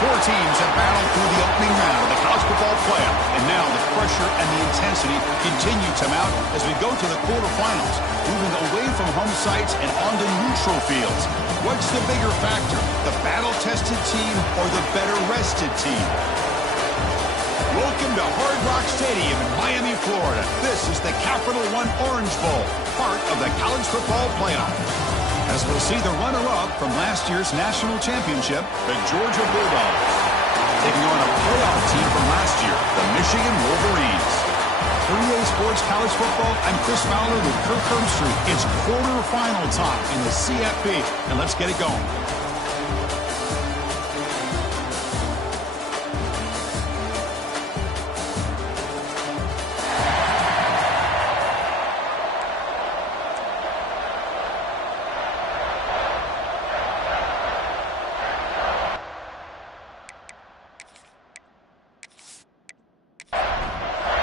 Four teams have battled through the opening round of the college football playoff, and now the pressure and the intensity continue to mount as we go to the quarterfinals, moving away from home sites and onto neutral fields. What's the bigger factor, the battle-tested team or the better-rested team? Welcome to Hard Rock Stadium in Miami, Florida. This is the Capital One Orange Bowl, part of the college football playoff. As we'll see the runner-up from last year's national championship, the Georgia Bulldogs, taking on a playoff team from last year, the Michigan Wolverines. For EA Sports College Football, I'm Chris Fowler with Kirk Herbstreit. It's quarterfinal time in the CFP, and let's get it going.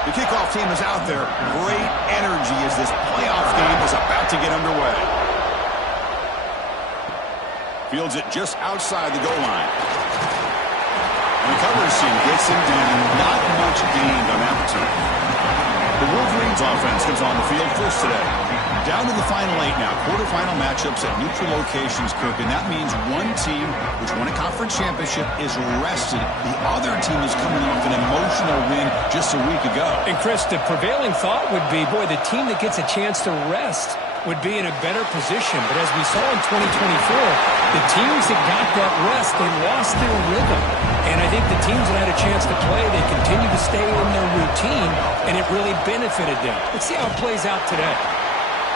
The kickoff team is out there. Great energy as this playoff game is about to get underway. Fields it just outside the goal line. And the coverage team gets him down. Not much gained on that return. The Wolverines offense comes on the field first today. Down to the final 8 now. Quarterfinal matchups at neutral locations, Kirk. And that means one team, which won a conference championship, is rested. The other team is coming off an emotional win just a week ago. And, Chris, the prevailing thought would be, boy, the team that gets a chance to rest would be in a better position. But as we saw in 2024, the teams that got that rest, they lost their rhythm. And I think the teams that had a chance to play, they continue to stay in their routine, and it really benefited them. Let's see how it plays out today.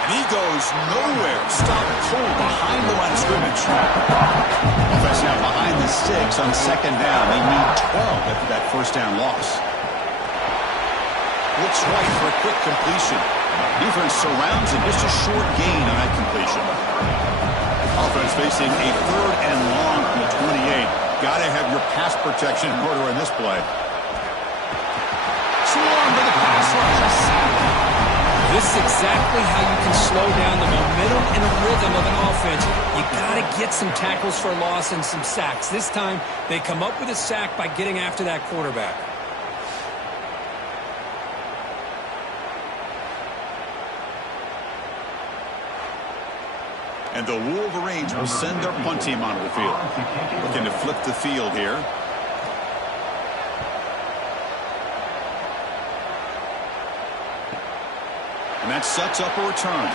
And he goes nowhere. Stop cold behind the line of scrimmage. Offense now behind the 6 on second down. They need 12 after that first down loss. Looks right for a quick completion. Defense surrounds him. Just a short gain on that completion. Offense facing a 3rd and long from the 28. Got to have your pass protection in order in this play. Swarm to the pass rush. This is exactly how you can slow down the momentum and rhythm of an offense. You got to get some tackles for loss and some sacks. This time, they come up with a sack by getting after that quarterback. And the Wolverines will send their punt team onto the field. Looking to flip the field here. And that sets up a return.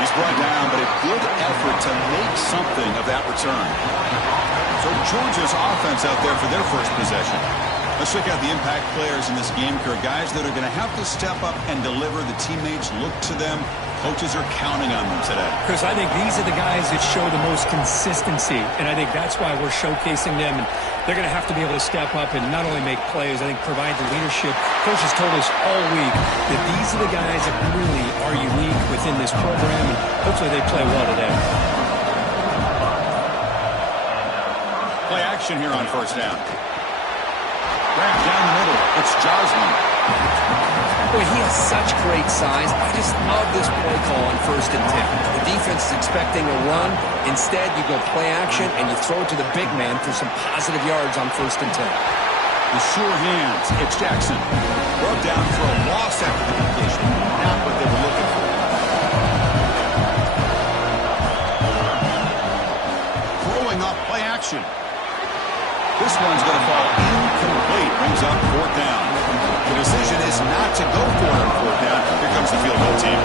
He's brought down, but a good effort to make something of that return. So Georgia's offense out there for their first possession. Let's check out the impact players in this game, Kirk. Guys that are going to have to step up and deliver. The teammates look to them. Coaches are counting on them today. Chris, I think these are the guys that show the most consistency, and I think that's why we're showcasing them. And they're going to have to be able to step up and not only make plays, I think provide the leadership. Coaches told us all week that these are the guys that really are unique within this program, and hopefully they play well today. Play action here on first down. Grab down the middle. It's Josman. Boy, he has such great size. I just love this play call on 1st and 10. The defense is expecting a run. Instead, you go play action, and you throw it to the big man for some positive yards on 1st and 10. The sure hands. It's Jackson. Brought down for a loss after the completion. Not what they were looking for. Throwing up play action. This one's going to fall incomplete. Brings up 4th down. The decision is not to go for it on 4th down. Here comes the field goal team.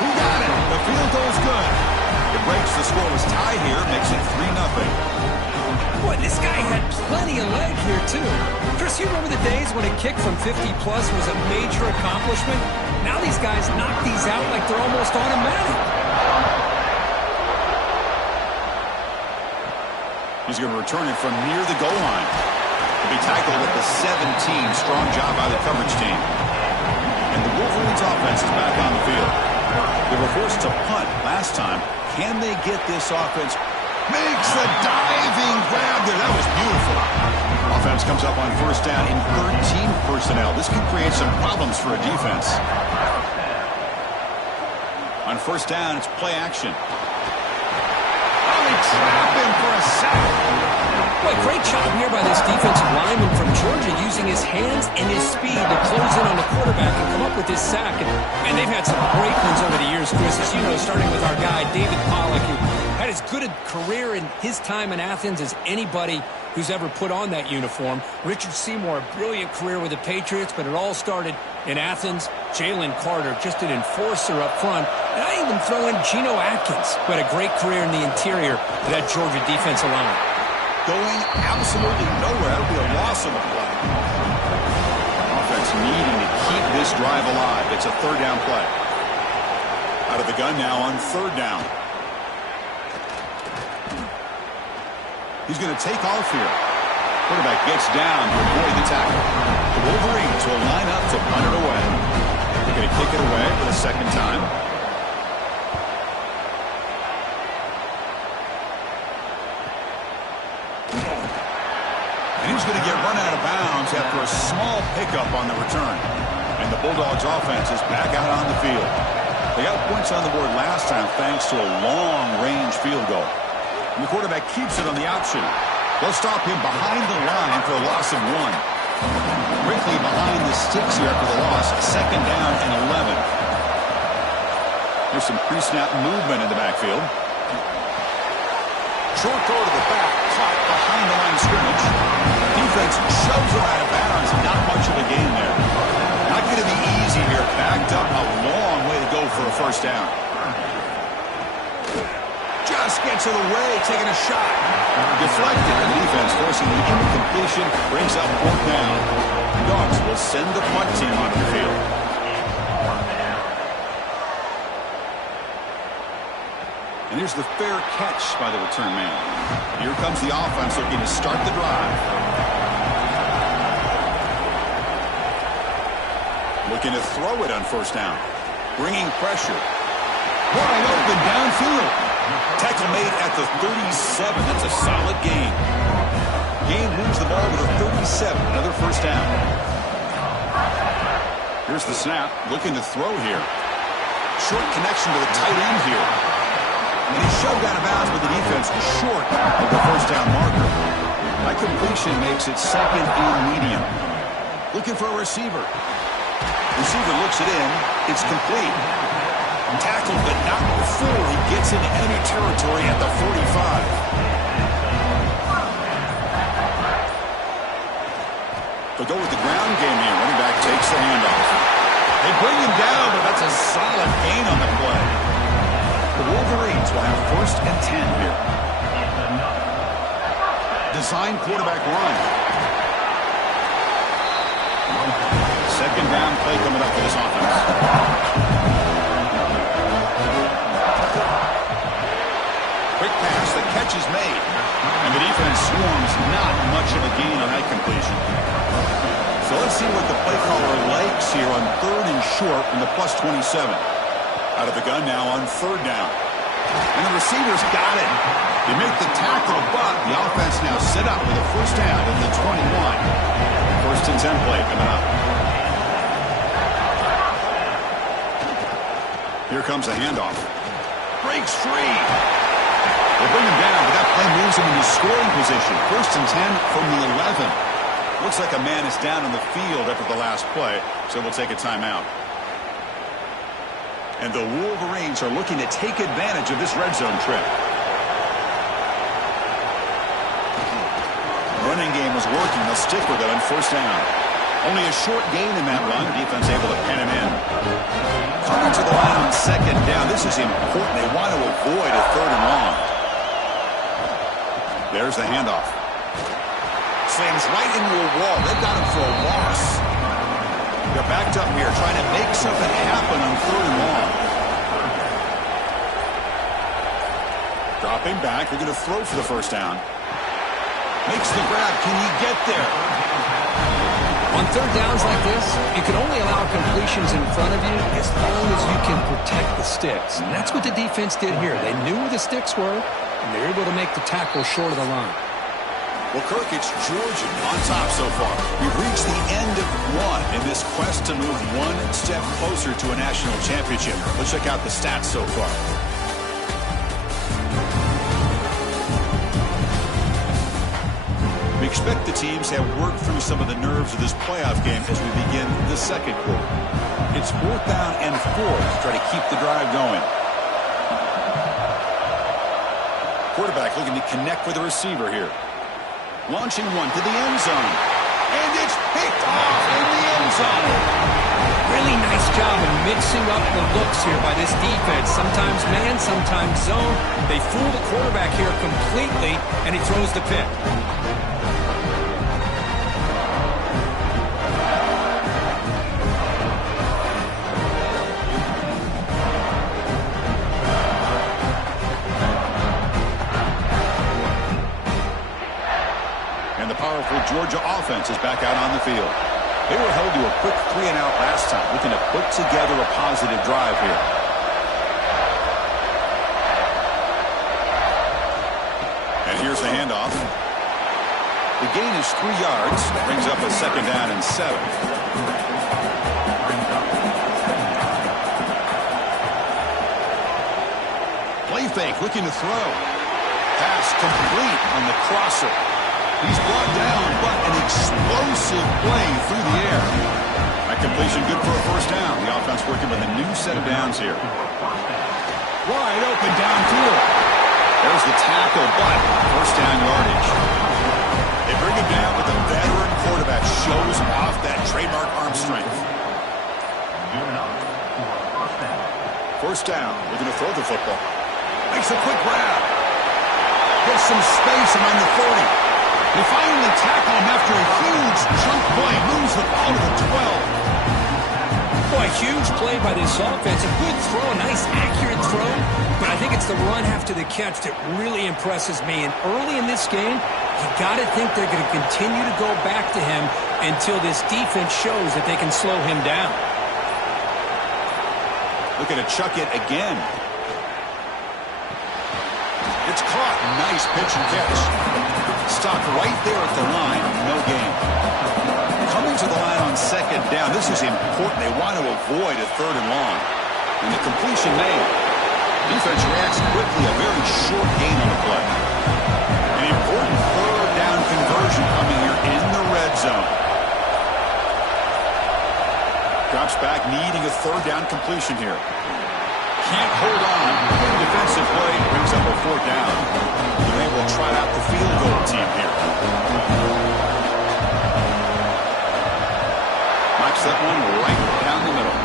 Who got it? The field goal's good. It breaks the scoreless tie here. Makes it 3-0. Boy, this guy had plenty of leg here, too. Chris, you remember the days when a kick from 50-plus was a major accomplishment? Now these guys knock these out like they're almost automatic. He's going to return it from near the goal line. He'll be tackled at the 17. Strong job by the coverage team. And the Wolverines offense is back on the field. They were forced to punt last time. Can they get this offense? Makes the diving grab there. That was beautiful. Offense comes up on 1st down in 13 personnel. This can create some problems for a defense. On 1st down, it's play action. They trap him for a sack. Boy, great job here by this defensive lineman from Georgia using his hands and his speed to close in on the quarterback and come up with this sack. And, man, they've had some great ones over the years, Chris, as you know, starting with our guy, David Pollack, who had as good a career in his time in Athens as anybody who's ever put on that uniform. Richard Seymour, a brilliant career with the Patriots, but it all started in Athens. Jalen Carter, just an enforcer up front. And I even throw in Geno Atkins, who had a great career in the interior of that Georgia defensive line. Going absolutely nowhere. That'll be a loss of the play. Offense needing to keep this drive alive. It's a third down play. Out of the gun now on third down. He's going to take off here. Quarterback gets down to avoid the tackle. The Wolverines will line up to punt it away. They're going to kick it away for the second time. And he's going to get run out of bounds after a small pickup on the return. And the Bulldogs offense is back out on the field. They got points on the board last time thanks to a long-range field goal. And the quarterback keeps it on the option. They'll stop him behind the line for a loss of 1. Quickly behind the sticks here after the loss. Second down and 11. There's some pre-snap movement in the backfield. Short throw to the back, caught behind the line of scrimmage. Defense shoves him out of bounds. Not much of a gain there. Not going to be easy here. Backed up a long way to go for a first down. Just gets in the way, taking a shot. Deflected, and the defense forcing the incompletion. Brings up fourth down. The Dogs will send the punt team onto the field. And here's the fair catch by the return man. Here comes the offense looking to start the drive. Looking to throw it on first down. Bringing pressure. Wide open downfield. Tackle made at the 37. That's a solid gain. Gain moves the ball to the 37. Another first down. Here's the snap. Looking to throw here. Short connection to the tight end here. And he's shoved out of bounds with the defense short of the first down marker. That completion makes it second and medium. Looking for a receiver. Receiver looks it in. It's complete. Tackled, but not before he gets into enemy territory at the 45. They'll go with the ground game here. Running back takes the handoff. They bring him down, but that's a solid gain on the play. The Wolverines will have first and 10 here. Design quarterback run. Second down play coming up for this offense. Quick pass, the catch is made. And the defense swarms, not much of a gain on that completion. So let's see what the play caller likes here on third and short in the plus 27. Out of the gun now on third down. And the receivers got it. They make the tackle, but the offense now set up with a first down at the 21. First and 10 play coming up. Here comes a handoff. Breaks free. They bring him down, but that play moves him into scoring position. First and 10 from the 11. Looks like a man is down on the field after the last play, so we'll take a timeout. And the Wolverines are looking to take advantage of this red zone trip. Running game was working. They'll stick with it on first down. Only a short gain in that run. Defense able to pin him in. Coming to the line on second down. This is important. They want to avoid a third and long. There's the handoff. Slams right into a wall. They've got him for a loss. They're backed up here trying to make something happen on third and long. Dropping back. They're going to throw for the first down. Makes the grab. Can he get there? On third downs like this, you can only allow completions in front of you as long as you can protect the sticks. And that's what the defense did here. They knew where the sticks were, and they were able to make the tackle short of the line. Well, Kirk, it's Georgia on top so far. We've reached the end of one in this quest to move one step closer to a national championship. Let's check out the stats so far. expect the teams to have worked through some of the nerves of this playoff game as we begin the second quarter. It's 4th down and 4 to try to keep the drive going. Quarterback looking to connect with the receiver here. Launching one to the end zone. And it's picked off in the end zone. Really nice job of mixing up the looks here by this defense. Sometimes man, sometimes zone. They fool the quarterback here completely, and he throws the pick. And the powerful Georgia offense is back out on the field. They were held to a quick 3-and-out last time, looking to put together a positive drive here. And here's the handoff. The gain is 3 yards, brings up a 2nd down and 7. Play fake, looking to throw. Pass complete on the crosser. He's brought down, but an explosive play through the air. That completion good for a 1st down. The offense working with a new set of downs here. Wide open downfield. There's the tackle, but 1st down yardage. They bring him down, but the veteran quarterback shows off that trademark arm strength. 1st down, looking to throw the football. Makes a quick grab. Gets some space around the 30. They finally tackle him after a huge chunk play. Moves the ball to the 12. Boy, huge play by this offense. A good throw, a nice accurate throw. But I think it's the run after the catch that really impresses me. And early in this game, you got to think they're going to continue to go back to him until this defense shows that they can slow him down. Looking to chuck it again. It's caught. Nice pitch and catch. Stopped right there at the line. No gain. Coming to the line on 2nd down. This is important. They want to avoid a 3rd and long. And the completion made. Defense reacts quickly. A very short gain on the play. An important 3rd down conversion coming here in the red zone. Drops back, needing a 3rd down completion here. Can't hold on. Good defensive play. Brings up a 4th down. They will try out the field goal team here. Knocks that one right down the middle.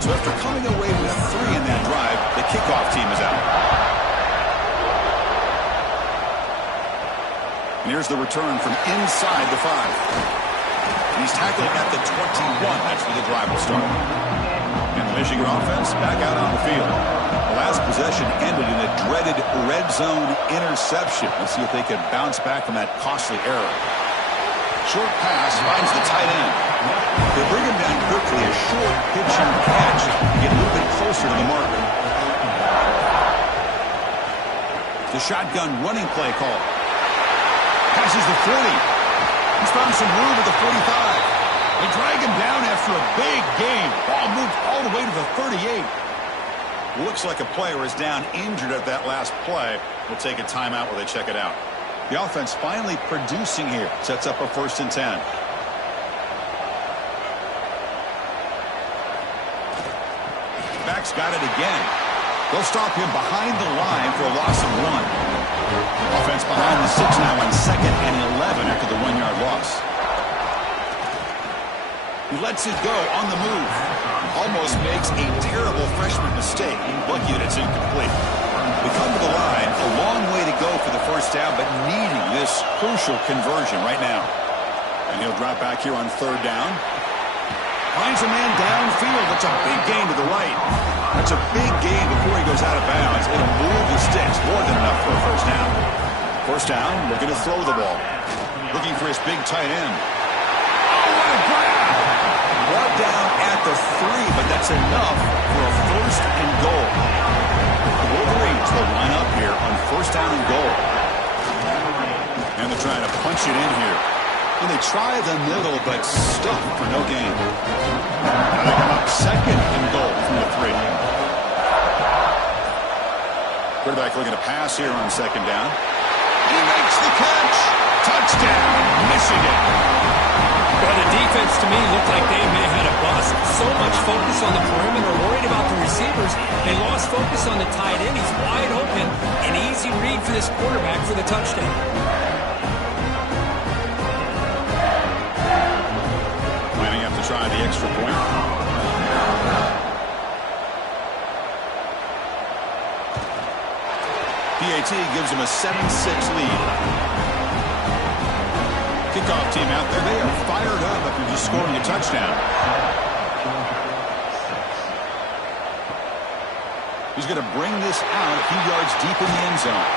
So after coming away with 3 in that drive, the kickoff team is out. And here's the return from inside the 5. And he's tackled at the 21. That's where the drive will start. And the Michigan offense back out on the field. The last possession ended in a dreaded red zone interception. Let's see if they can bounce back from that costly error. Short pass finds the tight end. They bring him down quickly. A short pitch and catch to get a little bit closer to the marker. The shotgun running play call. Passes the 40. He's found some room at the 45. They drag him down after a big gain. Ball moved all the way to the 38. Looks like a player is down injured at that last play. We'll take a timeout while they check it out. The offense finally producing here. Sets up a 1st and 10. Back's got it again. They'll stop him behind the line for a loss of 1. Offense behind the 6 now on 2nd and 11 after the 1-yard loss. He lets it go on the move. Almost makes a terrible freshman mistake. Lucky that it's incomplete. We come to the line. A long way to go for the 1st down, but needing this crucial conversion right now. And he'll drop back here on 3rd down. Finds a man downfield. That's a big gain to the right. That's a big gain before he goes out of bounds. It'll move the sticks. More than enough for a 1st down. 1st down, looking to throw the ball. Looking for his big tight end. Oh, what a grab! Brought down at the 3, but that's enough for a 1st and goal. The Wolverines will line up here on 1st down and goal. And they're trying to punch it in here. And they try the middle, but stuck for no gain. Now they come up second and goal from the 3. Quarterback looking to pass here on second down. He makes the catch. Touchdown, Michigan. Well, the defense to me looked like they may have had a bust. So much focus on the perimeter, worried about the receivers. They lost focus on the tight end. He's wide open. An easy read for this quarterback for the touchdown. Might have to try the extra point. PAT gives him a 7-6 lead. Kickoff team out there, they are fired up after just scoring a touchdown. He's going to bring this out a few yards deep in the end zone.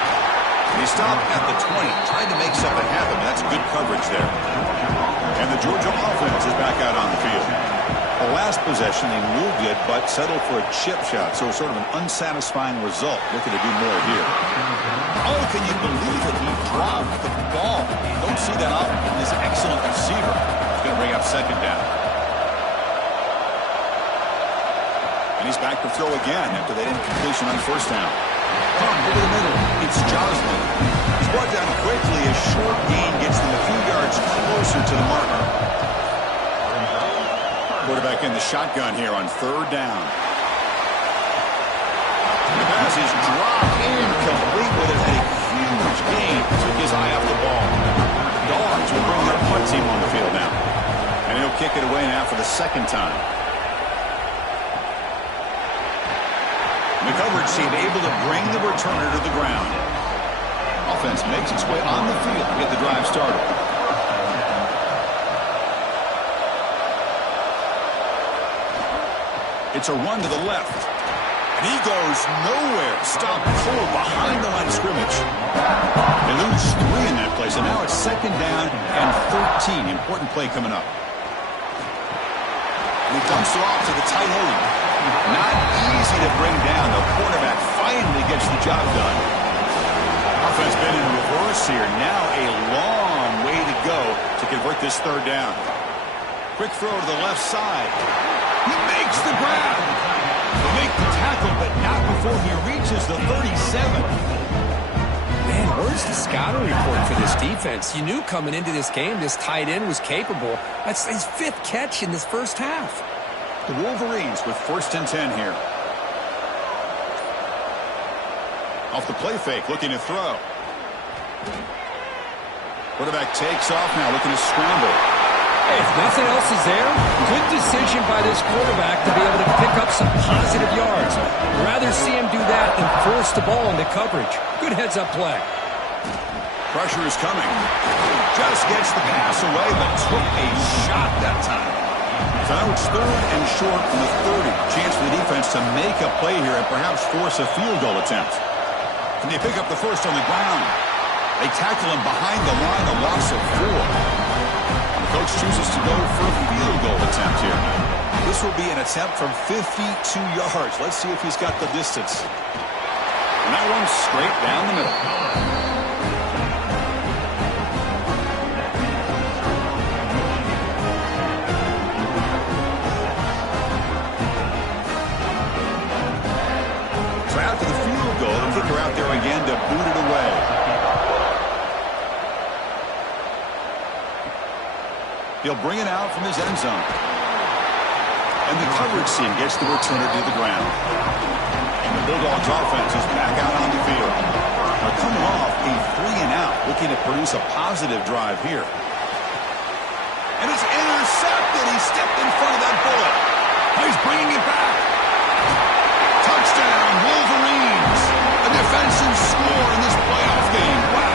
And he stopped at the 20, trying to make something happen. That's good coverage there. And the Georgia offense is back out on the field. The last possession, they moved it, but settled for a chip shot. So sort of an unsatisfying result. Looking to do more here. Oh, can you believe it? He dropped the ball. You don't see that often from this excellent receiver. He's going to bring up second down. And he's back to throw again after that incompletion on first down. Come over the middle. It's Joslin. He's brought down quickly. A short gain gets them a few yards closer to the marker. Quarterback in the shotgun here on third down. The pass is dropped incomplete, but it had a huge gain. Took his eye off the ball. The Dogs will bring their punt team on the field now. And he'll kick it away now for the second time. The coverage team able to bring the returner to the ground. Offense makes its way on the field to get the drive started. It's a run to the left. And he goes nowhere. Stopped cold behind the line of scrimmage. They lose 3 in that place, and now it's second down and 13. Important play coming up. And he dumps it off to the tight end. Not easy to bring down. The quarterback finally gets the job done. Offense been in reverse here. Now a long way to go to convert this third down. Quick throw to the left side. He makes the grab. He'll make the tackle, but not before he reaches the 37. Man, where's the scouting report for this defense? You knew coming into this game this tight end was capable. That's his 5th catch in this first half. The Wolverines with first and 10 here. Off the play fake, looking to throw. Quarterback takes off now, looking to scramble. Hey, if nothing else is there, good decision by this quarterback to be able to pick up some positive yards. Rather see him do that than force the ball into coverage. Good heads-up play. Pressure is coming. Just gets the pass away, but took a shot that time. So now it's third and short from the 30. Chance for the defense to make a play here and perhaps force a field goal attempt. Can they pick up the first on the ground? They tackle him behind the line, a loss of 4. Coach chooses to go for a field goal attempt here. This will be an attempt from 52 yards. Let's see if he's got the distance. And that one's straight down the middle. So after the field goal, the kicker out there again to boot it away. He'll bring it out from his end zone. And the coverage team gets the returner to the ground. And the Bulldogs offense is back out on the field. They're coming off a 3-and-out, looking to produce a positive drive here. And it's intercepted. He stepped in front of that bullet. He's bringing it back. Touchdown, Wolverines. A defensive score in this playoff game. Wow.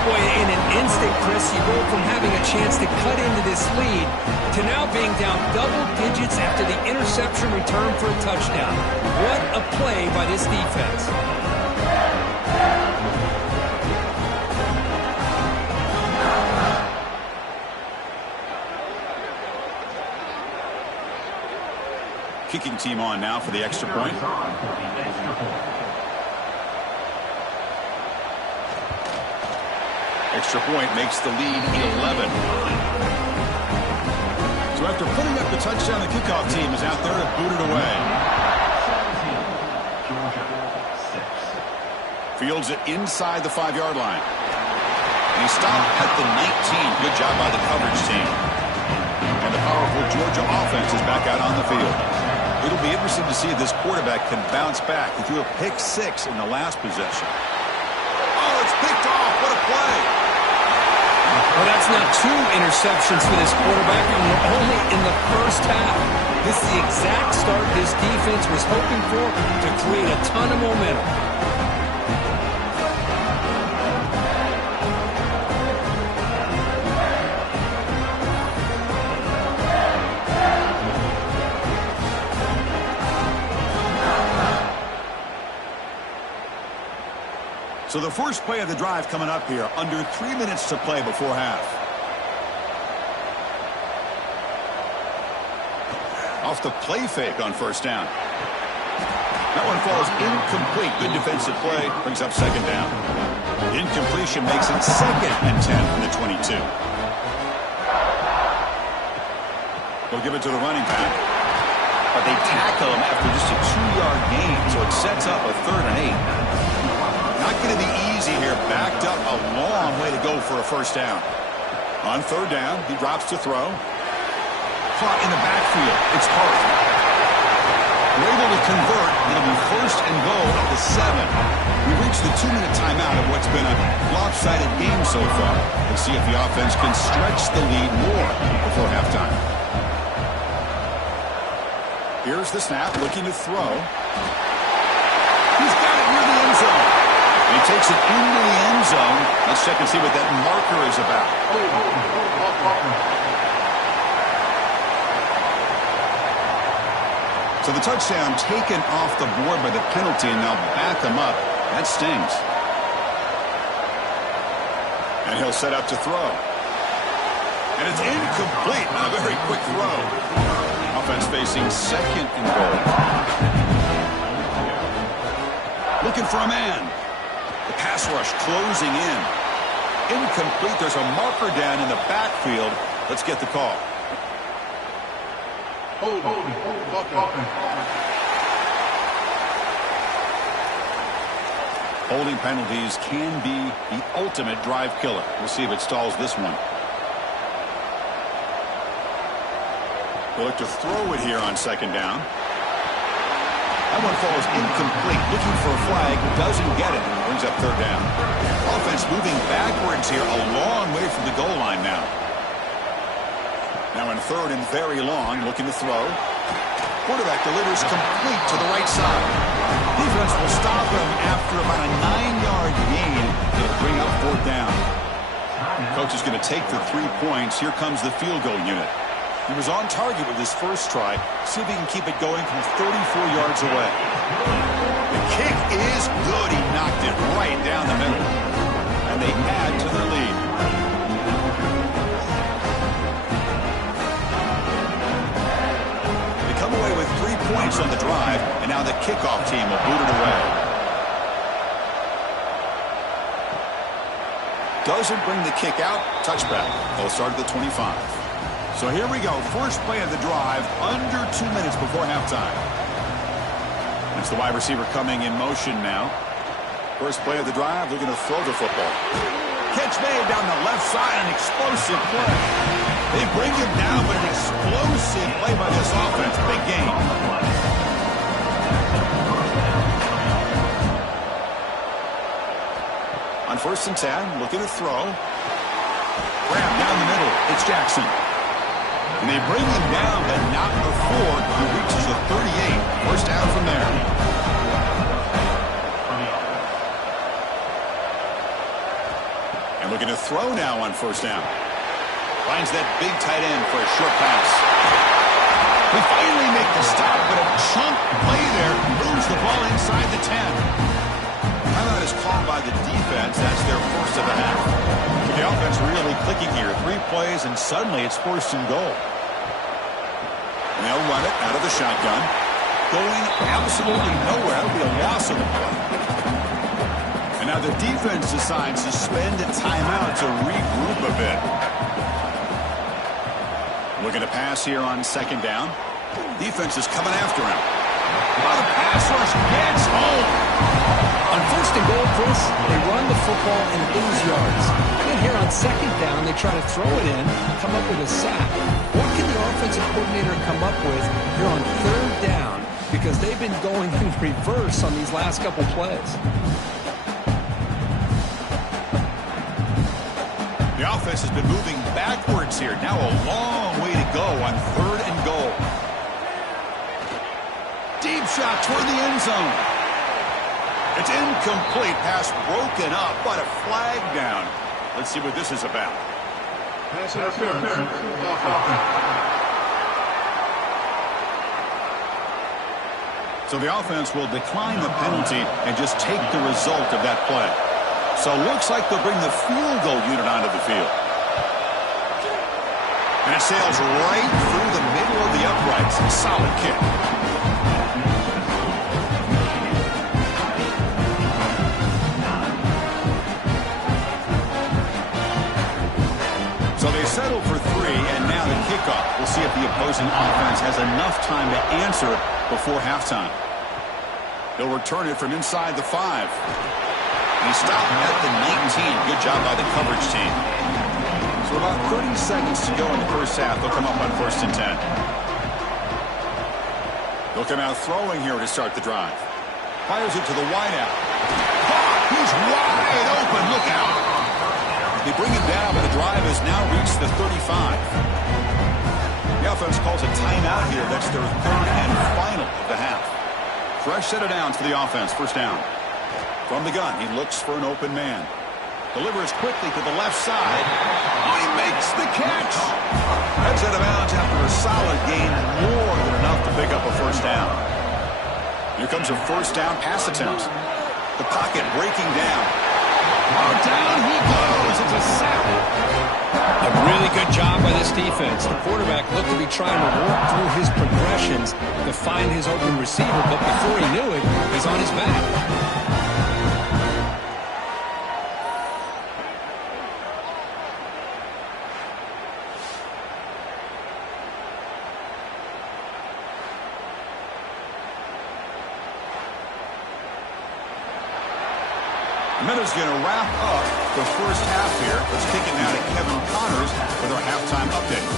Boy, in an instant, Chris, you go from having a chance to cut into this lead to now being down double digits after the interception return for a touchdown. What a play by this defense. Kicking team on now for the extra point. Extra point makes the lead 11. So after putting up the touchdown, the kickoff team is out there to boot it away. Fields it inside the 5-yard line. And he stopped at the 19. Good job by the coverage team. And the powerful Georgia offense is back out on the field. It'll be interesting to see if this quarterback can bounce back. He threw a pick-6 in the last possession. Oh, it's picked off. What a play. Well, that's now 2 interceptions for this quarterback, and we're only in the first half. This is the exact start this defense was hoping for to create a ton of momentum. So the first play of the drive coming up here, under 3 minutes to play before half. Off the play fake on first down. That one falls incomplete. Good defensive play, brings up second down. Incompletion makes it 2nd and 10 from the 22. They'll give it to the running back. But they tackle him after just a 2-yard gain, so it sets up a 3rd and 8. Not going to be easy here. Backed up a long way to go for a first down. On 3rd down, he drops to throw. Caught in the backfield. It's Hart. They're able to convert. It'll be 1st and goal at the 7. We reached the 2-minute timeout of what's been a lopsided game so far. Let's see if the offense can stretch the lead more before halftime. Here's the snap, looking to throw. He's got it near the end zone. He takes it into the end zone. Let's check and see what that marker is about. So the touchdown taken off the board by the penalty, and now back him up. That stings. And he'll set up to throw. And it's incomplete on a very quick throw. Offense facing 2nd and goal. Looking for a man. The pass rush closing in. Incomplete. There's a marker down in the backfield. Let's get the call. Holding penalties can be the ultimate drive killer. We'll see if it stalls this one. They'll look to throw it here on 2nd down. That one falls incomplete. Looking for a flag. Doesn't get it. Brings up 3rd down. Offense moving backwards here. A long way from the goal line now. Now in 3rd and very long. Looking to throw. Quarterback delivers complete to the right side. Defense will stop him after about a 9-yard gain. It'll bring up 4th down. Coach is going to take the 3 points. Here comes the field goal unit. He was on target with his first try. See if he can keep it going from 34 yards away. The kick is good. He knocked it right down the middle. And they add to their lead. They come away with 3 points on the drive, and now the kickoff team will boot it away. Doesn't bring the kick out. Touchback. They'll start at the 25. So here we go. First play of the drive, under 2 minutes before halftime. It's the wide receiver coming in motion now. First play of the drive, they're going to throw the football. Catch made down the left side, an explosive play. They bring him down, but an explosive play by this offense. Big game. On 1st and 10, looking to throw. Grab down the middle. It's Jackson. And they bring him down, but not before he reaches the 38. First down from there. And looking to throw now on 1st down. Finds that big tight end for a short pass. We finally make the stop, but a chunk play there moves the ball inside the 10. Timeout is called by the defense. That's their first of the half. The offense really clicking here. 3 plays, and suddenly it's 1st and goal. And they'll run it out of the shotgun. Going absolutely nowhere. That'll be a loss of the play. And Now the defense decides to spend a timeout to regroup a bit. Looking to pass here on second down. Defense is coming after him. Oh, the pass rush gets home. On first and goal, Chris, they run the football and lose yards. Then here on second down, they try to throw it in, come up with a sack. What can the offensive coordinator come up with here on third down? Because they've been going in reverse on these last couple plays. The offense has been moving backwards here. Now a long way to go on third and goal. Deep shot toward the end zone. It's incomplete. Pass broken up, but a flag down. Let's see what this is about. Pass interference. So the offense will decline the penalty and just take the result of that play. So it looks like they'll bring the field goal unit onto the field. And it sails right through the middle of the uprights. Solid kick. So they settle for 3, and now the kickoff. We'll see if the opposing offense has enough time to answer before halftime. They'll return it from inside the 5. He stopped at the 19. Good job by the coverage team. So about 30 seconds to go in the first half. They'll come up on first and 10. They'll come out throwing here to start the drive. Fires it to the wideout. He's wide open. Look out. They bring him down, but the drive has now reached the 35. The offense calls a timeout here. That's their third and final of the half. Fresh set of downs for the offense. First down. From the gun, he looks for an open man. Delivers quickly to the left side. Oh, he makes the catch. Heads out of bounds after a solid gain, more than enough to pick up a first down. Here comes a first down pass attempt. The pocket breaking down. Oh, down he goes. It's a sack. A really good job by this defense. The quarterback looked to be trying to work through his progressions to find his open receiver, but before he knew it, he's on his back. Minutes going to wrap up the first half here. Let's kick it now to Kevin Connors with our halftime update.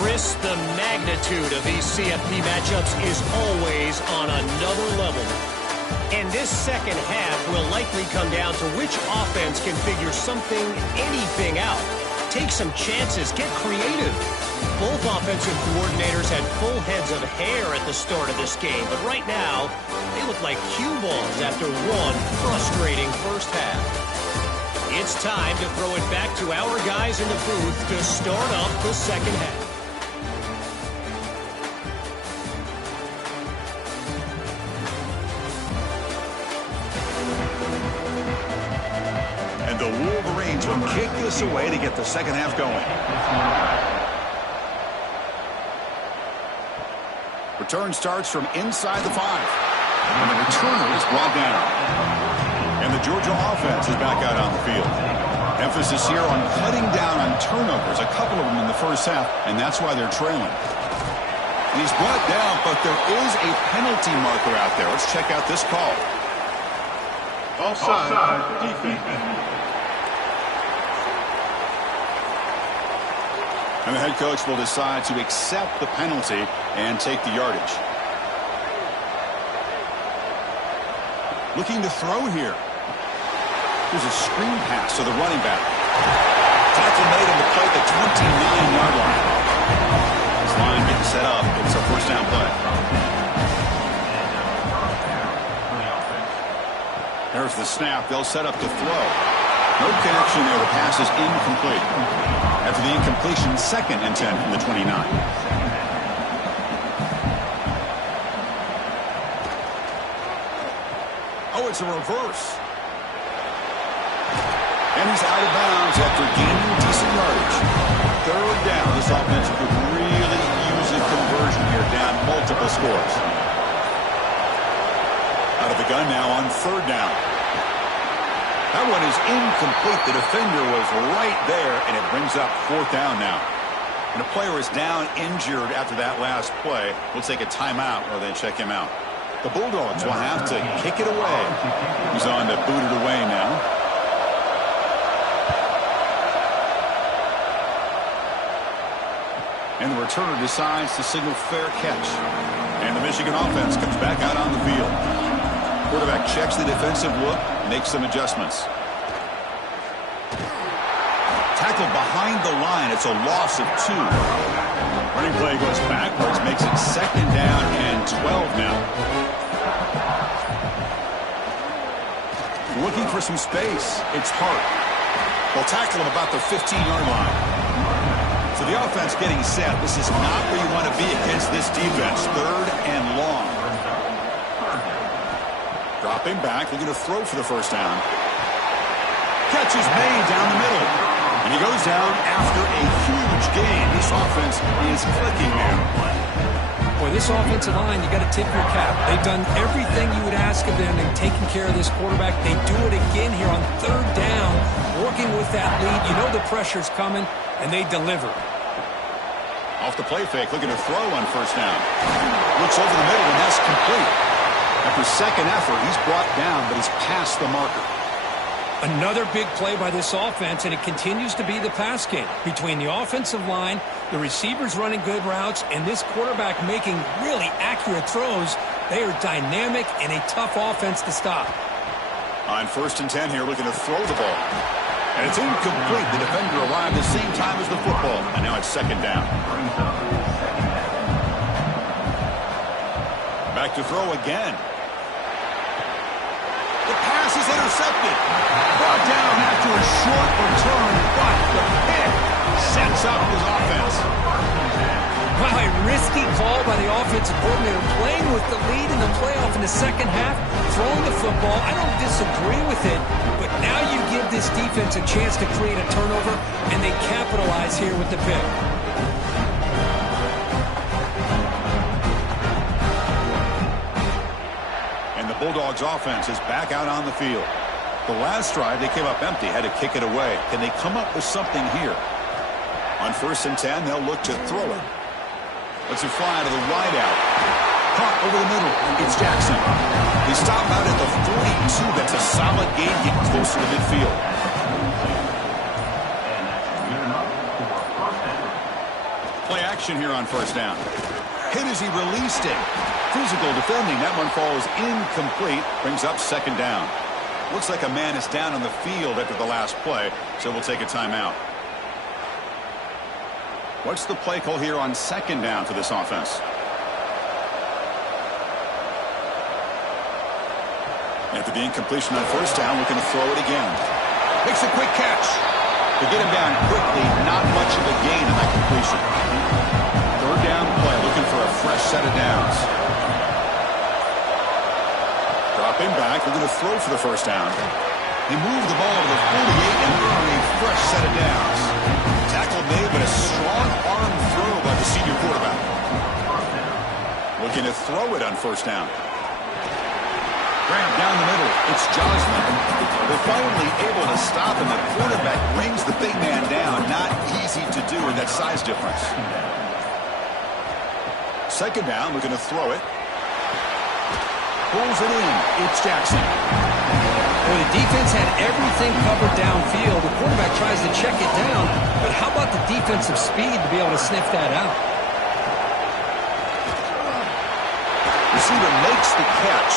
Chris, the magnitude of these CFP matchups is always on another level. And this second half will likely come down to which offense can figure something, anything out. Take some chances, get creative. Both offensive coordinators had full heads of hair at the start of this game, but right now, they look like cue balls after one frustrating first half. It's time to throw it back to our guys in the booth to start up the second half. And the Wolverines will kick this away to get the second half going. Return starts from inside the 5. And the returner is brought down. And the Georgia offense is back out on the field. Emphasis here on cutting down on turnovers, a couple of them in the first half, and that's why they're trailing. And he's brought down, but there is a penalty marker out there. Let's check out this call. Offside. Defense. And the head coach will decide to accept the penalty and take the yardage. Looking to throw here. There's a screen pass to the running back. Tackle made him to play the 29-yard line. This line getting set up. It's a first down play. There's the snap. They'll set up to throw. No connection there. The pass is incomplete. After the incompletion, second and 10 from the 29. Oh, it's a reverse. And he's out of bounds after gaining decent yardage. Third down. This offense could really use a conversion here, down multiple scores. Out of the gun now on third down. That one is incomplete. The defender was right there, and it brings up fourth down now. And a player is down injured after that last play. We'll take a timeout or then check him out. The Bulldogs will have to kick it away. He's on to boot it away now. And the returner decides to signal fair catch. And the Michigan offense comes back out on the field. Quarterback checks the defensive look, makes some adjustments. Tackled behind the line. It's a loss of 2. Running play goes backwards, makes it second down and 12 now. Looking for some space. It's Hart. They'll tackle him about the 15-yard line. So the offense getting set. This is not where you want to be against this defense. Third and long. Dropping back, looking to throw for the first down. Catch is made down the middle. And he goes down after a huge gain. This offense is clicking now. Boy, this offensive line, you got to tip your cap. They've done everything you would ask of them in taking care of this quarterback. They do it again here on third down, working with that lead. You know the pressure's coming, and they deliver. Off the play fake, looking to throw on first down. Looks over the middle, and that's complete. After second effort, he's brought down, but he's past the marker. Another big play by this offense, and it continues to be the pass game. Between the offensive line, the receivers running good routes, and this quarterback making really accurate throws, they are dynamic and a tough offense to stop. On first and 10 here, looking to throw the ball. And it's incomplete. The defender arrived the same time as the football, and now it's second down. Back to throw again. The pass is intercepted. Brought down after a short return, but the pick sets up his offense. Wow, a risky call by the offensive coordinator, playing with the lead in the playoff in the second half, throwing the football. I don't disagree with it, but now you give this defense a chance to create a turnover, and they capitalize here with the pick. Bulldogs offense is back out on the field. The last drive, they came up empty, had to kick it away. Can they come up with something here? On first and 10, they'll look to throw it. Let's it fly to the wide out. Caught over the middle. It's Jackson. They stop out at the 42. That's a solid gain, getting closer to midfield. Play action here on first down. Hit as he released it. Physical defending. That one falls incomplete. Brings up second down. Looks like a man is down on the field after the last play, so we'll take a timeout. What's the play call here on second down for this offense? After the incompletion on first down, looking to throw it again. Makes a quick catch. To get him down quickly, not much of a gain in that completion. Third down play, looking for a fresh set of downs. Dropping back, we're going to throw for the first down. He moved the ball to the 48 and earned a fresh set of downs. Tackle made, but a strong arm throw by the senior quarterback. Looking to throw it on first down. Grant down the middle. It's Josman. They're finally able to stop him. The quarterback brings the big man down. Not easy to do with that size difference. Second down, looking to throw it. Pulls it in. It's Jackson. Well, the defense had everything covered downfield. The quarterback tries to check it down, but how about the defensive speed to be able to sniff that out? Receiver makes the catch,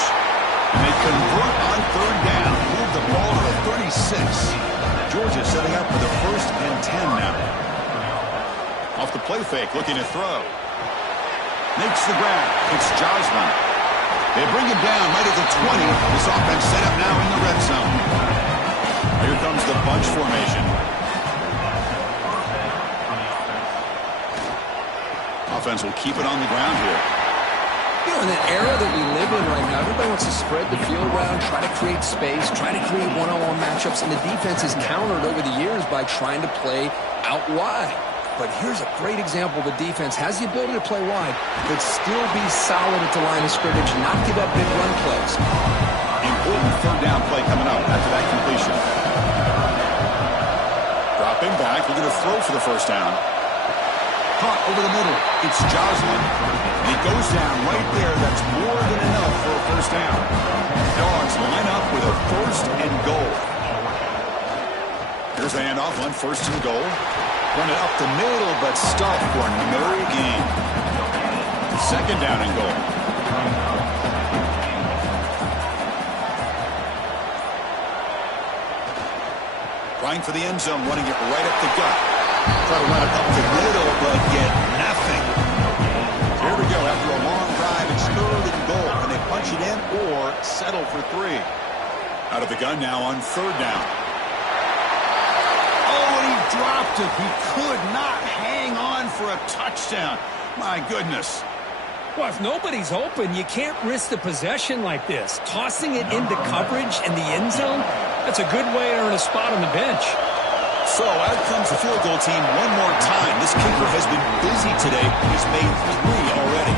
and they convert on third down. Move the ball to the 36. Georgia setting up for the first and 10 now. Off the play fake, looking to throw. Makes the grab. It's Josman. They bring him down right at the 20. This offense set up now in the red zone. Here comes the bunch formation. Offense will keep it on the ground here. You know, in the era that we live in right now, everybody wants to spread the field around, try to create space, try to create one-on-one matchups, and the defense is countered over the years by trying to play out wide. But here's a great example. The defense has the ability to play wide, but still be solid at the line of scrimmage, not give up big run plays. important third down play coming up after that completion. Dropping back, looking to throw for the first down. Caught over the middle. It's Joslin. And he goes down right there. That's more than enough for a first down. Dogs line up with a first and goal. Here's the handoff on first and goal. Run it up the middle, but stuffed for no gain. Second down and goal. Trying for the end zone, running it right up the gut. Try to run it up the middle, but get nothing. Here we go. After a long drive, it's third and goal. Can they punch it in or settle for 3? Out of the gun now on third down. Oh, and he dropped it. He could not hang on for a touchdown. My goodness. Well, if nobody's open, you can't risk the possession like this. Tossing it into coverage in the end zone, that's a good way to earn a spot on the bench. So out comes the field goal team one more time. This kicker has been busy today. He's made 3 already.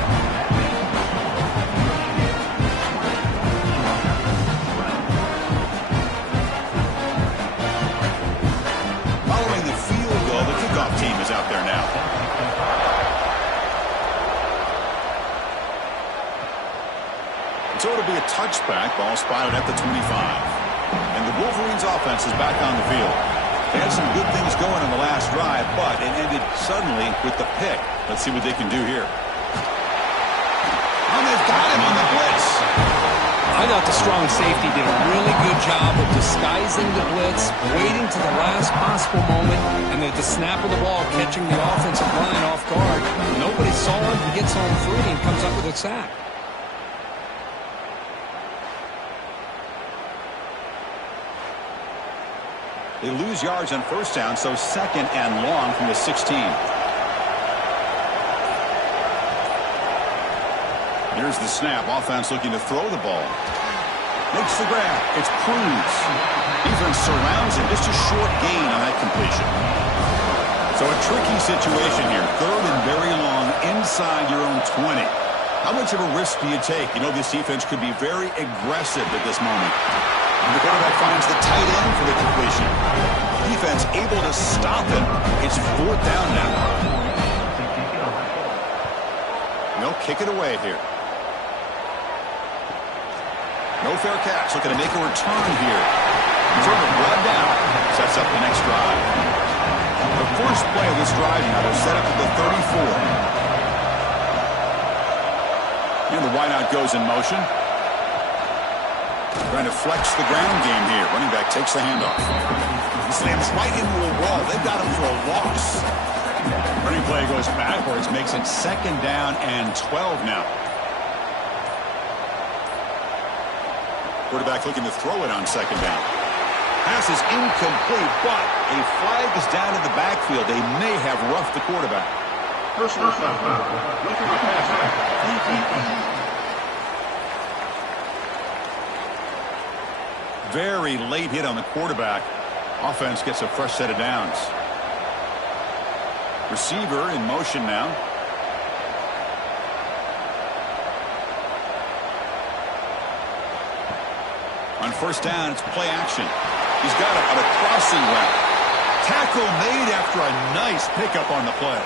Following the field goal, the kickoff team is out there now. So it'll be a touchback. Ball spotted at the 25. And the Wolverines offense is back on the field. They had some good things going on the last drive, but it ended suddenly with the pick. Let's see what they can do here. Oh, they've got him on the blitz. I thought the strong safety did a really good job of disguising the blitz, waiting to the last possible moment, and at the snap of the ball, catching the offensive line off guard. Nobody saw him. He gets home free and comes up with a sack. They lose yards on first down, so second and long from the 16. Here's the snap. Offense looking to throw the ball. Makes the grab. It's Cruz. Defense surrounds him. Just a short gain on that completion. So a tricky situation here. Third and very long inside your own 20. How much of a risk do you take? You know this defense could be very aggressive at this moment. And the quarterback finds the tight end for the completion. Defense able to stop it. It's fourth down now. They'll kick it away here. No fair catch. Looking to make a return here. Sort of brought down. Sets up the next drive. The first play of this drive now. They're set up at the 34. And the wideout goes in motion. Trying to flex the ground game here. Running back takes the handoff. He slams right into a wall. They've got him for a loss. Running play goes backwards. Makes it second down and 12 now. Quarterback looking to throw it on second down. Pass is incomplete, but a flag is down in the backfield. They may have roughed the quarterback. Personal foul. Looking to pass. Very late hit on the quarterback. Offense gets a fresh set of downs. Receiver in motion now. On first down, it's play action. He's got it on a crossing route. Tackle made after a nice pickup on the play.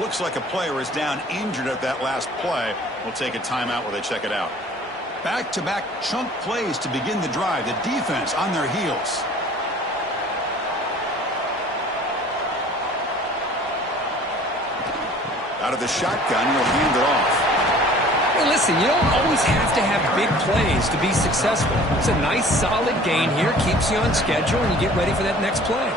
Looks like a player is down injured at that last play. We'll take a timeout while they check it out. Back-to-back chunk plays to begin the drive. The defense on their heels. Out of the shotgun, he'll hand it off. Hey, listen, you don't always have to have big plays to be successful. It's a nice, solid gain here. Keeps you on schedule, and you get ready for that next play.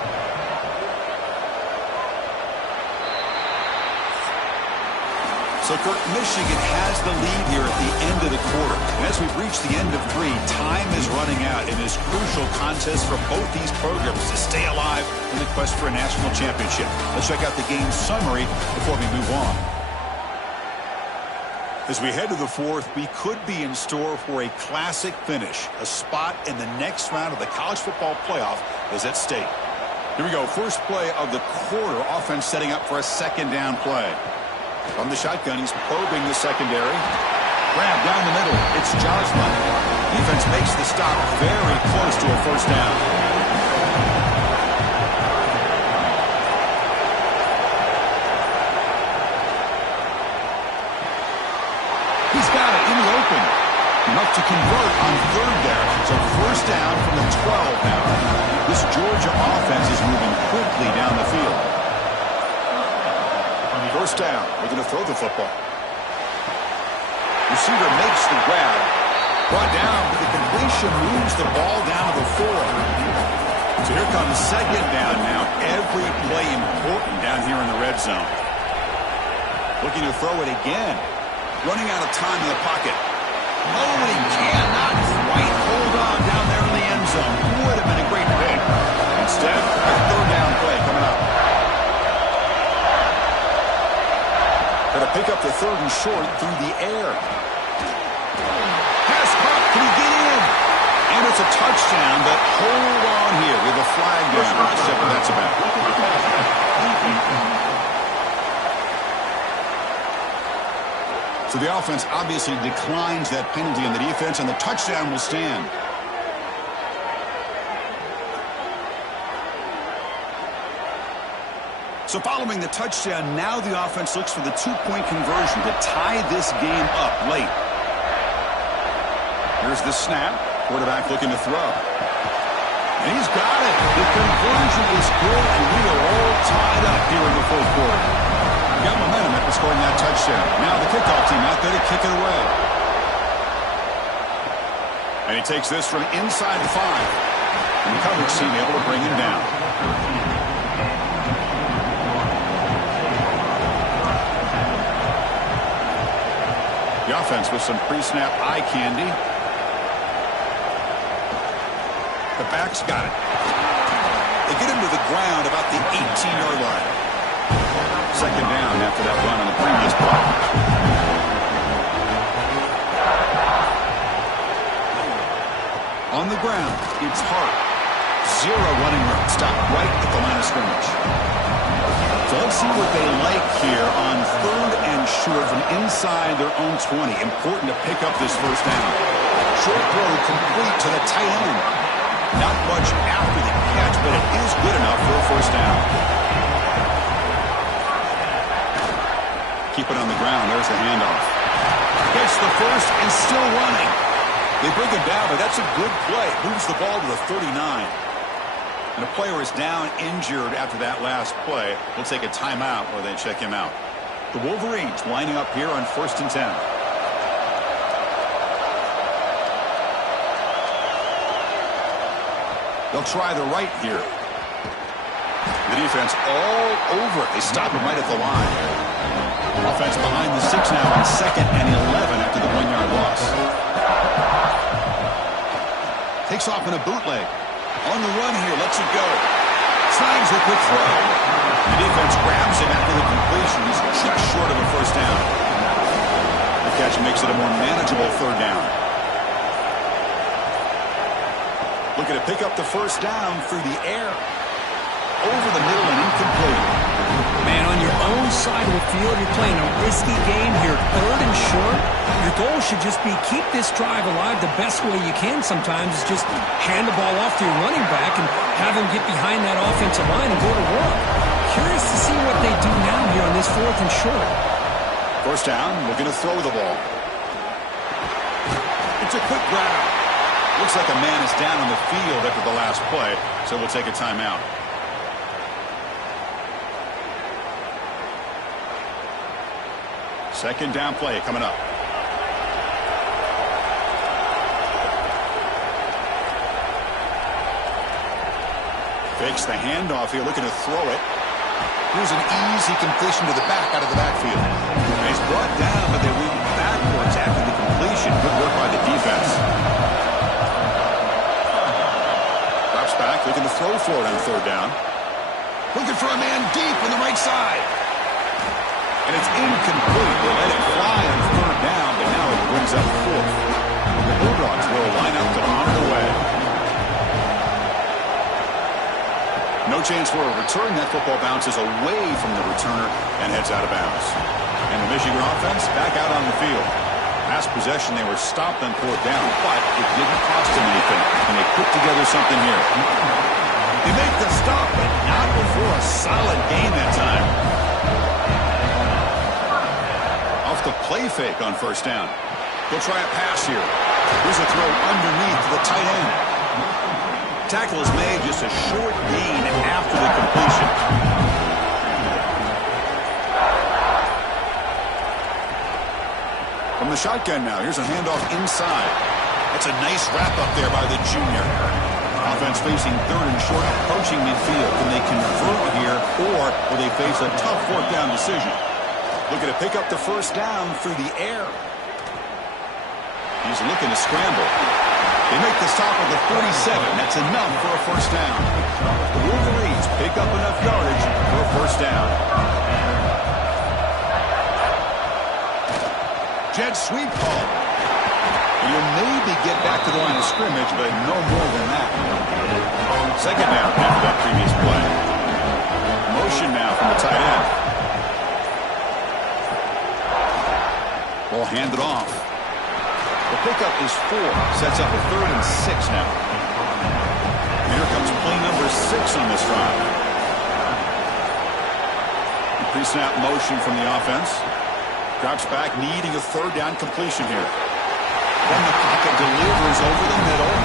So, Kirk, Michigan has the lead here at the end of the quarter. And as we've reached the end of 3, time is running out in this crucial contest for both these programs to stay alive in the quest for a national championship. Let's check out the game summary before we move on. As we head to the 4th, we could be in store for a classic finish. A spot in the next round of the college football playoff is at stake. Here we go. First play of the quarter. Offense setting up for a second down play. From the shotgun, he's probing the secondary. Grab down the middle. It's Joslin. Defense makes the stop very close to a first down. He's got it in the open. Enough to convert on third there. So first down from the 12 now. This Georgia offense is moving quickly down the field. First down. We're going to throw the football. Receiver makes the grab. Brought down with the completion, moves the ball down to the 4. So here comes second down now. Every play important down here in the red zone. Looking to throw it again. Running out of time in the pocket. Oh, and he cannot quite hold on down there in the end zone. Would have been a great pick. Instead, a third down play coming up. Got to pick up the third and short through the air. Pass caught. Can he get in? And it's a touchdown, but hold on here. We have a flag down. That's about it. So the offense obviously declines that penalty on the defense, and the touchdown will stand. So following the touchdown, now the offense looks for the two-point conversion to tie this game up late. Here's the snap. Quarterback looking to throw. And he's got it. The conversion is good, and we are all tied up here in the fourth quarter. Got momentum after scoring that touchdown. Now the kickoff team out there to kick it away. And he takes this from inside the 5. And the coverage team able to bring him down. The offense with some pre-snap eye candy. The back's got it. They get him to the ground about the 18-yard line. Second down after that run on the previous play. On the ground, it's Hart. 0 running room. Stop right at the line of scrimmage. So let's see what they like here on third and short from inside their own 20. Important to pick up this first down. Short throw complete to the tight end. Not much after the catch, but it is good enough for a first down. Keep it on the ground. There's the handoff. Gets the first and still running. They bring him down, but that's a good play. Moves the ball to the 39. And a player is down injured after that last play. We'll take a timeout while they check him out. The Wolverines lining up here on 1st and 10. They'll try the right here. The defense all over it. They stop him right at the line. Offense behind the 6 now on 2nd and 11 after the 1-yard loss. Takes off in a bootleg. On the run here, lets it go. Snags the quick throw. The defense grabs him after the completion. He's just short of a first down. The catch makes it a more manageable third down. Looking to pick up the first down through the air. Over the middle and incomplete. Man, on your own side of the field, you're playing a risky game here. Third and short. Your goal should just be keep this drive alive the best way you can sometimes. Is just hand the ball off to your running back and have him get behind that offensive line and go to work. Curious to see what they do now here on this 4th and short. First down, looking to throw the ball. It's a quick grab. Looks like a man is down on the field after the last play, so we'll take a timeout. Second down play coming up. Fakes the handoff here, looking to throw it. Here's an easy completion to the back out of the backfield. And he's brought down, but they went backwards after the completion. Good work by the defense. Drops back, looking to throw for it on third down. Looking for a man deep on the right side. And it's incomplete. They let it fly on third down, but now it brings up 4th. The Bulldogs will line up to punt it away. No chance for a return. That football bounces away from the returner and heads out of bounds. And the Michigan offense back out on the field. last possession, they were stopped on 4th down, but it didn't cost them anything, and they put together something here. They make the stop, but not before a solid gain that time. Off the play fake on 1st down. He'll try a pass here. Here's a throw underneath to the tight end. Tackle is made, just a short gain after the completion. From the shotgun now, here's a handoff inside. That's a nice wrap up there by the junior. Offense facing 3rd and short, approaching midfield. Can they convert here, or will they face a tough 4th down decision? Looking to pick up the 1st down through the air. He's looking to scramble. They make the stop at the 47. That's enough for a 1st down. The Wolverines pick up enough yardage for a 1st down. Jet sweep call. You'll maybe get back to the line of scrimmage, but no more than that. 2nd down after that previous play. Motion now from the tight end. Ball handed off. The pickup is 4. Sets up a 3rd and 6 now. Here comes play number 6 on this drive. Pre-snap motion from the offense. Drops back, needing a 3rd down completion here. Then the pocket delivers over the middle.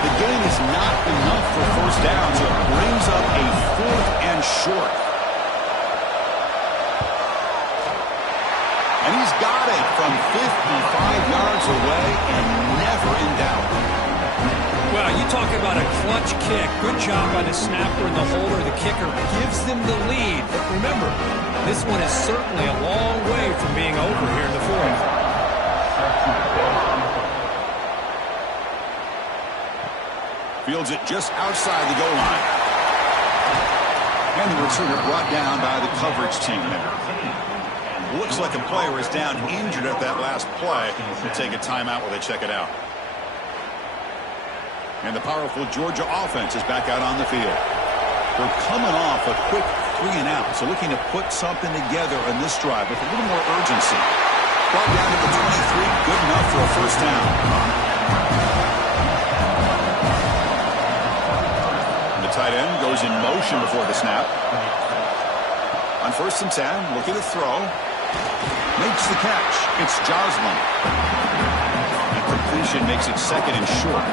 The gain is not enough for 1st down, so it brings up a 4th and short. And he's got it from 55 yards away and never in doubt. Well, you talk about a clutch kick. Good job by the snapper and the holder. The kicker gives them the lead. But remember, this one is certainly a long way from being over here in the 4th. Fields it just outside the goal line. And the returner brought down by the coverage team there. Looks like a player is down injured at that last play. We'll take a timeout while they check it out. And the powerful Georgia offense is back out on the field. They're coming off a quick 3 and out, so looking to put something together in this drive with a little more urgency. Ball down to the 23, good enough for a 1st down. And the tight end goes in motion before the snap. On 1st and 10, looking to throw. Makes the catch. It's Joslin. And completion makes it 2nd and short.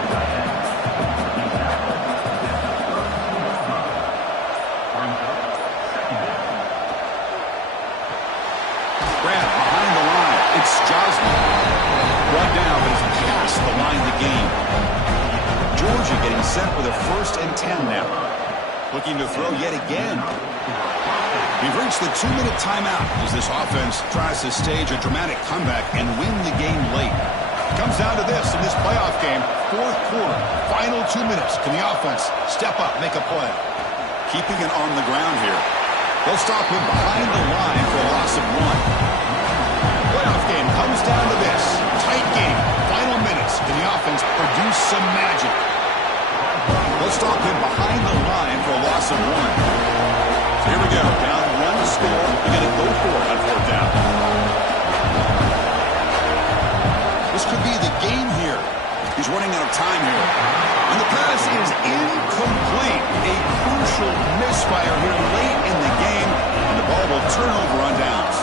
Grab behind the line. It's Joslin. Brought down, but he's past the line of the game. Georgia getting set with a 1st and 10 now. Looking to throw yet again. We've reached the 2-minute timeout as this offense tries to stage a dramatic comeback and win the game late. Comes down to this in this playoff game, 4th quarter, final 2 minutes. Can the offense step up, make a play? Keeping it on the ground here. They'll stop him behind the line for a loss of 1. Playoff game comes down to this. Tight game, final minutes. Can the offense produce some magic? They'll stop him behind the line for a loss of 1. So here we go. Down 1 score. They're going to go for it on 4th down. This could be the game here. He's running out of time here. And the pass is incomplete. A crucial misfire here late in the game. And the ball will turn over on downs.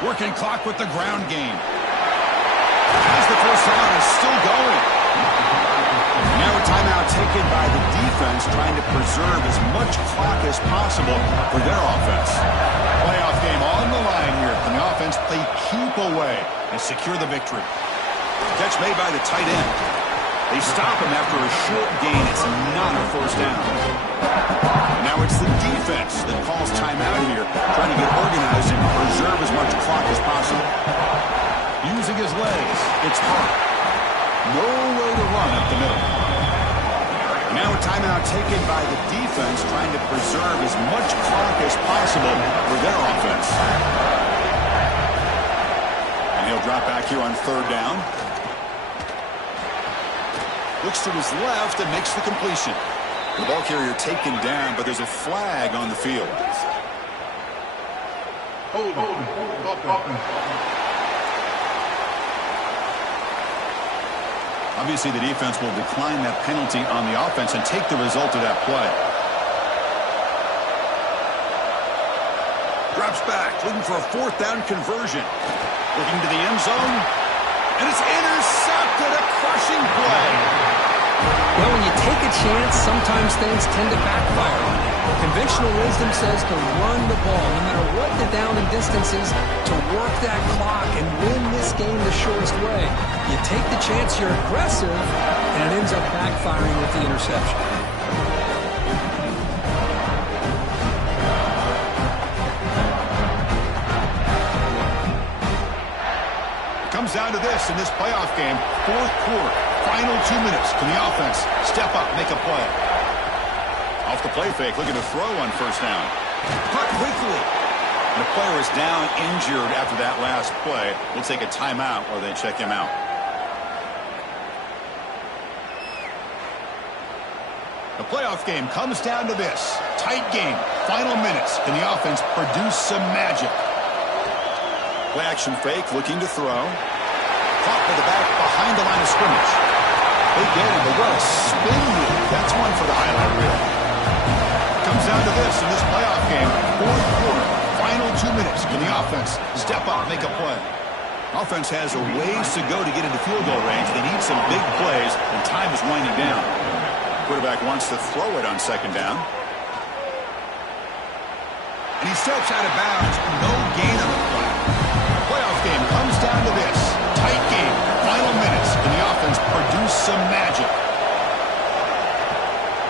Working clock with the ground game. As the 1st down is still going. Now a timeout taken by the defense, trying to preserve as much clock as possible for their offense. Playoff game on the line here. Can the offense play keep away and secure the victory? Catch made by the tight end. They stop him after a short gain. It's not a 1st down. And now it's the defense that calls timeout here, trying to get organized and preserve as much clock as possible. Using his legs, it's Hart. No way to run up the middle. Now a timeout taken by the defense, trying to preserve as much clock as possible for their offense. And he'll drop back here on 3rd down. Looks to his left and makes the completion. The ball carrier taken down, but there's a flag on the field. Obviously, the defense will decline that penalty on the offense and take the result of that play. Drops back, looking for a fourth down conversion. Looking to the end zone. And it's intercepted, a crushing play. Well, when you take a chance, sometimes things tend to backfire on you. Conventional wisdom says to run the ball, no matter what the down and distance is, to work that clock and win this game the shortest way. You take the chance, you're aggressive, and it ends up backfiring with the interception. Comes down to this in this playoff game. Fourth quarter, final 2 minutes. Can the offense step up, make a play? Off the play fake, looking to throw on first down. Caught quickly. And the player is down, injured after that last play. We'll take a timeout while they check him out. The playoff game comes down to this. Tight game, final minutes. Can the offense produce some magic? Play action fake, looking to throw. Caught by the back behind the line of scrimmage. They get it, but what a spin move. That's one for the highlight reel. Comes down to this in this playoff game. Fourth quarter, final 2 minutes. Can the offense step up, make a play? Offense has a ways to go to get into field goal range. They need some big plays, and time is winding down. Quarterback wants to throw it on second down. And he steps out of bounds. No gain on the play. Playoff game comes down to this. Tight game, final minutes. Can the offense produce some magic?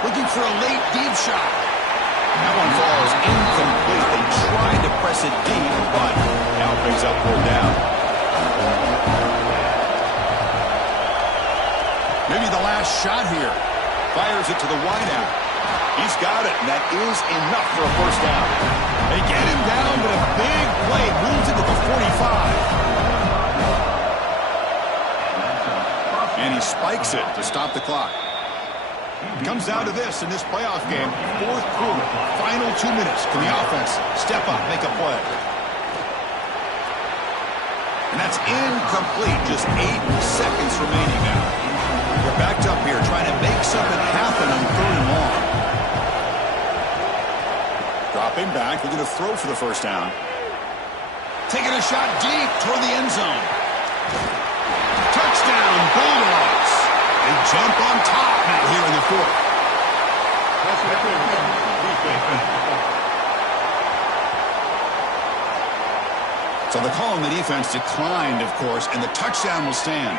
Looking for a late deep shot. That one falls incomplete. They tried to press it deep, but now brings up fourth down. Maybe the last shot here. Fires it to the wideout. He's got it, and that is enough for a first down. They get him down, but a big play moves it to the 45. And he spikes it to stop the clock. It comes down to this in this playoff game. Fourth quarter, final 2 minutes. Can the offense step up, make a play? And that's incomplete. Just 8 seconds remaining now. They're backed up here, trying to make something happen on third and long. Dropping back, looking to throw for the first down. Taking a shot deep toward the end zone. Touchdown, Bulldogs. They jump on top now here in the fourth. So the call on the defense declined, of course, and the touchdown will stand.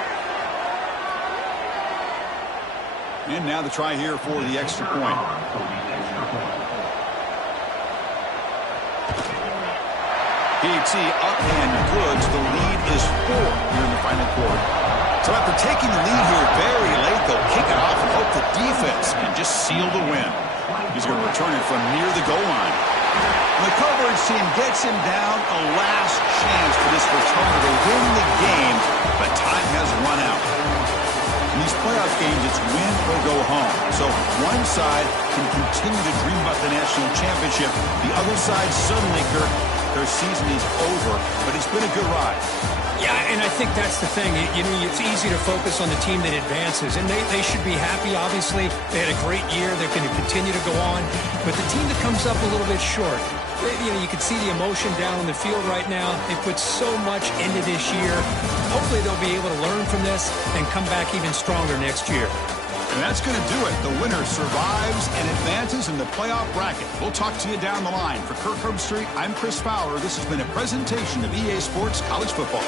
And now the try here for the extra point. PAT up and good. So the lead is 4 here in the final quarter. So after taking the lead here very late, they'll kick it off and hope the defense can just seal the win. He's going to return it from near the goal line. And the coverage team gets him down. A last chance for this returner to win the game, but time has run out. In these playoff games, it's win or go home. So one side can continue to dream about the national championship. The other side suddenly, their season is over, but it's been a good ride. Yeah, and I think that's the thing. You know, it's easy to focus on the team that advances, and they should be happy, obviously. They had a great year. They're going to continue to go on. But the team that comes up a little bit short, you know, you can see the emotion down on the field right now. They put so much into this year. Hopefully they'll be able to learn from this and come back even stronger next year. And that's going to do it. The winner survives and advances in the playoff bracket. We'll talk to you down the line. For Kirk Herbstreit, I'm Chris Fowler. This has been a presentation of EA Sports College Football.